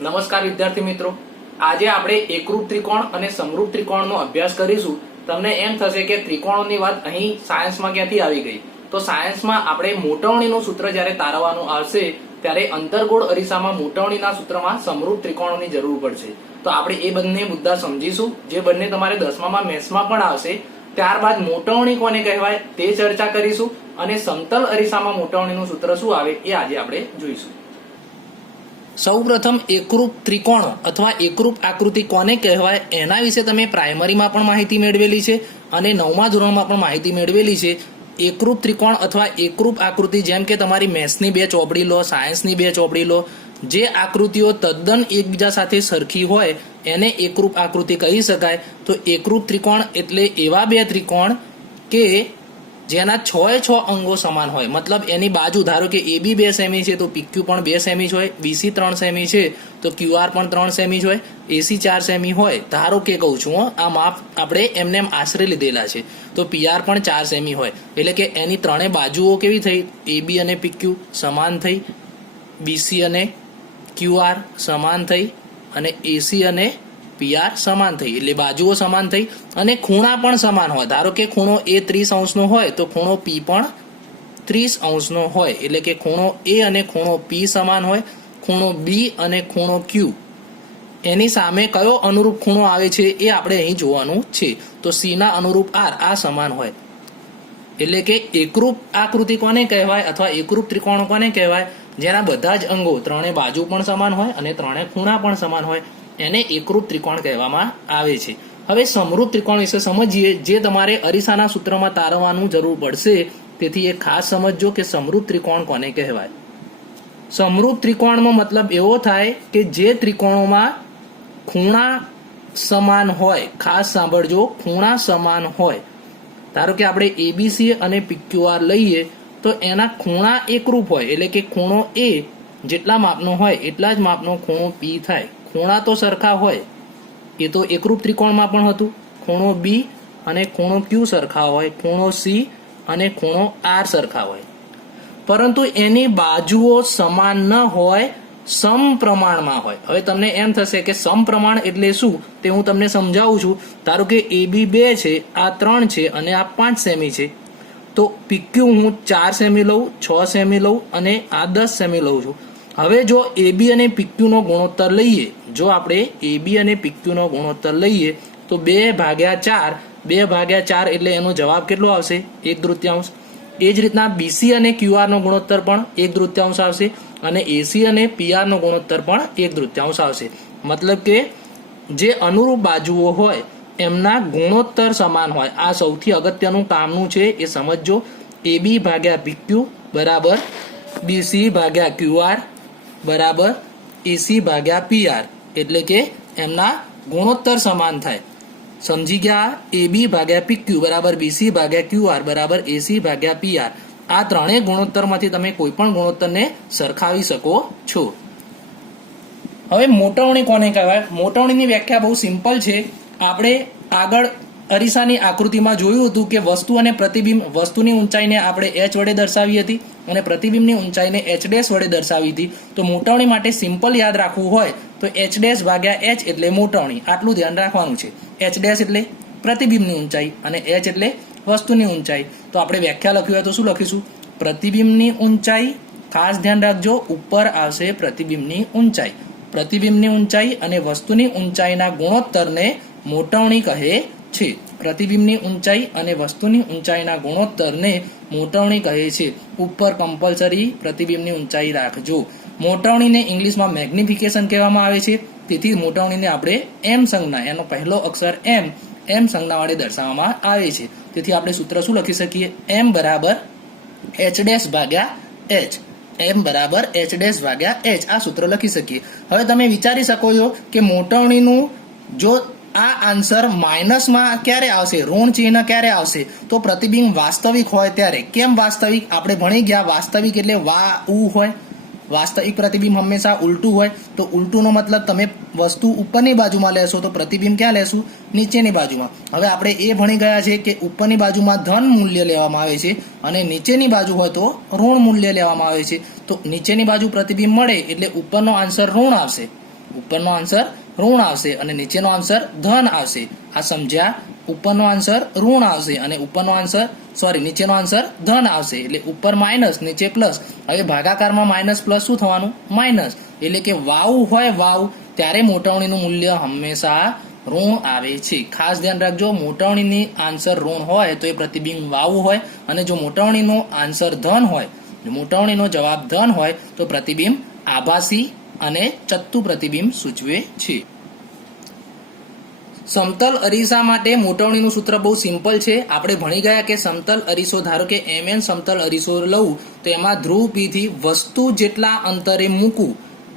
નમસ્કાર વિદ્યાર્થી મિત્રો, આજે આપણે એકરૂપ ત્રિકોણ અને સમરૂપ ત્રિકોણનો અભ્યાસ કરીશું. તમને એમ થશે કે ત્રિકોણોની વાત અહીં સાયન્સમાં ક્યાંથી આવી ગઈ? તો સાયન્સમાં આપણે મોટવણીનું સૂત્ર જ્યારે તારવવાનું આવશે ત્યારે અંતર્ગોળ અરીસામાં મોટવણીના સૂત્રમાં સમરૂપ ત્રિકોણોની જરૂર પડશે. તો આપણે એ બંને મુદ્દા સમજીશું, જે બંને તમારે 10મા મેથ્સમાં પણ આવશે. ત્યારબાદ મોટવણી કોને કહેવાય તે ચર્ચા કરીશું અને સમતલ અરીસામાં મોટવણીનું સૂત્ર શું આવે એ આજે આપણે જોઈશું. સૌપ્રથમ એકરૂપ ત્રિકોણો અથવા એકરૂપ આકૃતિ કોને કહેવાય એના વિશે તમે પ્રાઇમરીમાં પણ માહિતી મેળવેલી છે અને 9મા ધોરણમાં પણ માહિતી મેળવેલી છે. એકરૂપ ત્રિકોણ અથવા એકરૂપ આકૃતિ, જેમ કે તમારી મેથ્સની 2 ચોપડી લો, સાયન્સની 2 ચોપડી લો, જે આકૃતિઓ તદ્દન એકબીજા સાથે સરખી હોય એને એકરૂપ આકૃતિ કહી શકાય. તો એકરૂપ ત્રિકોણ એટલે એવા 2 ત્રિકોણ કે જેના 6 અંગો સમાન હોય, મતલબ એની બાજુ, ધારો કે AB 2 સેમી છે તો PQ પણ 2 સેમી જ હોય, BC 3 સેમી છે તો QR પણ 3 સેમી જ હોય, AC 4 સેમી હોય, ધારો કે કહું છું, આ માપ આપણે એમને એમ આશરે લીધેલા છે, તો PR પણ 4 સેમી હોય. એટલે કે એની ત્રણે બાજુઓ કેવી થઈ? AB અને PQ સમાન થઈ, BC અને QR સમાન થઈ અને AC અને PR સમાન થઈ, એટલે બાજુઓ સમાન થઈ. અને ખૂણા પણ સમાન હોય, ધારો કે ખૂણો A 30 અંશનો હોય તો ખૂણો P પણ 30 અંશનો હોય, એટલે કે ખૂણો A અને ખૂણો P સમાન હોય. ખૂણો B અને ખૂણો Q, એની સામે કયો અનુરૂપ ખૂણો આવે છે એ આપણે અહીં જોવાનું છે. તો C ના અનુરૂપ R આ સમાન હોય. એટલે કે એકરૂપ આકૃતિ કોને કહેવાય અથવા એકરૂપ ત્રિકોણ કોને કહેવાય? જેના બધા જ અંગો, ત્રણે બાજુ પણ સમાન હોય અને ત્રણે ખૂણા પણ સમાન હોય, એને એકરૂપ ત્રિકોણ કહેવામાં આવે છે. હવે સમરૂપ ત્રિકોણ વિશે સમજીએ, જે તમારે અરીસાના સૂત્રમાં તારવવાનું જરૂર પડશે. તેથી એ ખાસ સમજજો કે સમરૂપ ત્રિકોણ કોને કહેવાય. સમરૂપ ત્રિકોણનો મતલબ એવો થાય કે જે ત્રિકોણોમાં ખૂણા સમાન હોય. ખાસ સાંભળજો, ખૂણા સમાન હોય. ધારો કે આપણે ABC અને PQR લઈએ તો એના ખૂણા એકરૂપ હોય, એટલે કે ખૂણો A જેટલા માપનો હોય એટલા જ માપનો ખૂણો P થાય. ખૂણા તો સરખા હોય, એ તો એકરૂપ ત્રિકોણમાં પણ હતું. ખૂણો B અને ખૂણો Q સરખા હોય, ખૂણો C અને ખૂણો R સરખા હોય, પરંતુ એની બાજુઓ સમાન ન હોય, સમપ્રમાણમાં હોય. હવે તમને એમ થશે કે સમપ્રમાણ એટલે શું, તે હું તમને સમજાવું છું. ધારો કે AB 2 છે, આ 3 છે અને આ 5 સેમી છે, તો PQ હું 4 સેમી લઉં, 6 સેમી લઉં અને આ 10 સેમી લઉં છું. હવે જો AB અને PQ નો ગુણોત્તર લઈએ, જો આપણે AB અને PQ નો ગુણોત્તર લઈએ તો 2/4, 2/4 એટલે એનો જવાબ કેટલો આવશે? 1/3. એ જ રીતના BC અને QR નો ગુણોત્તર પણ 1/3 આવશે અને AC અને PR નો ગુણોત્તર પણ 1/3 આવશે. મતલબ કે જે અનુરૂપ બાજુઓ હોય એમના ગુણોત્તર સમાન હોય. આ સૌથી અગત્યનું કામનું છે, એ સમજજો. AB/PQ બરાબર BC/QR બરાબર AC/PR, એટલે કે એમના ગુણોત્તર સમાન થાય. સમજી ગયા? AB/PQ બરાબર BC/QR બરાબર AC/PR. આ ત્રણેય ગુણોત્તરમાંથી તમે કોઈ પણ ગુણોત્તરને સરખાવી શકો છો. હવે મોટવણી કોને કહેવાય? મોટવણીની વ્યાખ્યા બહુ સિમ્પલ છે. આપણે આગળ અરીસાની આકૃતિમાં જોયું હતું કે વસ્તુ અને પ્રતિબિંબ, વસ્તુની ઊંચાઈને આપણે h વડે દર્શાવી હતી અને પ્રતિબિંબની ઊંચાઈને h' વડે દર્શાવી હતી. તો મોટવણી માટે સિમ્પલ યાદ રાખવું હોય તો h' એટલે મોટવણી, આટલું ધ્યાન રાખવાનું છે. h' એટલે પ્રતિબિંબની ઊંચાઈ અને h એટલે વસ્તુની ઊંચાઈ. તો આપણે વ્યાખ્યા લખવી હોય તો શું લખીશું? પ્રતિબિંબની ઊંચાઈ, ખાસ ધ્યાન રાખજો, ઉપર આવશે પ્રતિબિંબની ઊંચાઈ. પ્રતિબિંબની ઊંચાઈ અને વસ્તુની ઊંચાઈના ગુણોત્તરને મોટવણી કહે છે. પ્રતિબિંબની ઊંચાઈ અને વસ્તુની ઊંચાઈના ગુણોત્તરને મોટવણી કહે છે. ઉપર કમ્પલસરી પ્રતિબિંબની ઊંચાઈ રાખજો. મોટવણીને ઇંગ્લિશમાં મેગ્નિફિકેશન કહેવામાં આવે છે. તેથી મોટવણીને આપણે M સંજ્ઞા, એનો પહેલો અક્ષર M સંજ્ઞા વડે દર્શાવવામાં આવે છે. તેથી આપણે સૂત્ર શું લખી શકીએ? M બરાબર h'/h. M બરાબર h'/h. આ સૂત્ર લખી શકીએ. હવે તમે વિચારી શકો છો કે મોટવણીનું જો આ આન્સર માઇનસમાં ક્યારે આવશે, ઋણ ચિહ્ન ક્યારે આવશે? તો પ્રતિબિંબ વાસ્તવિક હોય ત્યારે. કેમ વાસ્તવિક? આપણે ભણી ગયા વાસ્તવિક એટલે u હોય. વાસ્તવિક પ્રતિબિંબ હંમેશા ઉલટું હોય. તો ઉલટુંનો મતલબ તમે વસ્તુ ઉપરની બાજુમાં લેશો તો પ્રતિબિંબ ક્યાં લેશું? નીચેની બાજુમાં. હવે આપણે એ ભણી ગયા છે કે ઉપરની બાજુમાં ધન મૂલ્ય લેવામાં આવે છે અને નીચેની બાજુ હોય તો ઋણ મૂલ્ય લેવામાં આવે છે. તો નીચેની બાજુ પ્રતિબિંબ મળે એટલે ઉપરનો આન્સર ઋણ આવશે ઉપરનો આન્સર ઋણ આવશે અને નીચેનો આન્સર ધન આવશે. આ સમજ્યા? ઉપરનો આન્સર ઋણ આવશે અને નીચેનો આન્સર ધન આવશે. એટલે ઉપર માઇનસ નીચે પ્લસ. હવે ભાગાકારમાં માઇનસ પ્લસ શું થવાનું? માઇનસ. એટલે કે વાવ હોય વાવ ત્યારે મોટવણીનું મૂલ્ય હંમેશા ઋણ આવે છે. ખાસ ધ્યાન રાખજો, મોટવણીની આન્સર ઋણ હોય તો એ પ્રતિબિંબ વાવ હોય અને જો મોટવણીનો આન્સર ધન હોય, મોટવણીનો જવાબ ધન હોય તો પ્રતિબિંબ આભાસી અને ચત્તુ પ્રતિબિંબ સૂચવે છે. સમતલ અરીસા માટે મોટવણીનું સૂત્ર બહુ સિમ્પલ છે. આપણે ભણી ગયા કે સમતલ અરીસો, ધારો કે mn સમતલ અરીસો લઉં તો એમાં ધ્રુવ P થી વસ્તુ જેટલા અંતરે મૂકવું.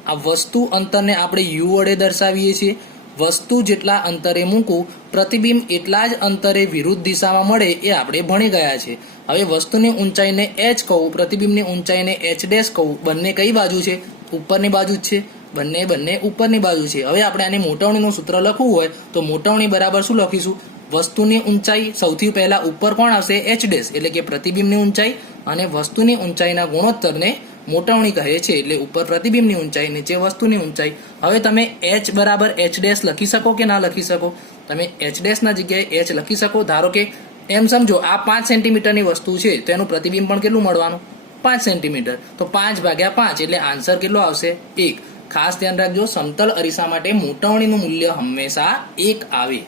આ વસ્તુ અંતરને આપણે u વડે દર્શાવીએ છીએ. વસ્તુ જેટલા અંતરે મૂકવું, પ્રતિબિંબ એટલા જ અંતરે વિરુદ્ધ દિશામાં મળે એ આપણે ભણી ગયા છે. હવે વસ્તુની ઊંચાઈને h કહું, પ્રતિબિંબની ઊંચાઈને h' કહું. બંને કઈ બાજુ છે? ઉપરની બાજુ જ છે. બંને ઉપરની બાજુ છે. હવે આપણે આની મોટવણીનું સૂત્ર લખવું હોય તો મોટવણી બરાબર શું લખીશું? વસ્તુની ઊંચાઈ સૌથી પહેલા ઉપર કોણ આવશે? h' એટલે કે પ્રતિબિંબની ઊંચાઈ અને વસ્તુની ઊંચાઈના ગુણોત્તરને મોટવણી કહે છે. એટલે ઉપર પ્રતિબિંબની ઊંચાઈ, નીચે વસ્તુની ઊંચાઈ. હવે તમે h બરાબર h' લખી શકો કે ના લખી શકો? તમે h' ના જગ્યાએ h લખી શકો. ધારો કે એમ સમજો આ 5 સેન્ટીમીટરની વસ્તુ છે તો એનું પ્રતિબિંબ પણ કેટલું મળવાનું? 5 સેન્ટીમીટર. તો 5/5 એટલે આન્સર કેટલો આવશે? 1. ખાસ ધ્યાન રાખજો, સમતલ અરીસા માટે મોટવણીનું મૂલ્ય હંમેશા 1 આવે.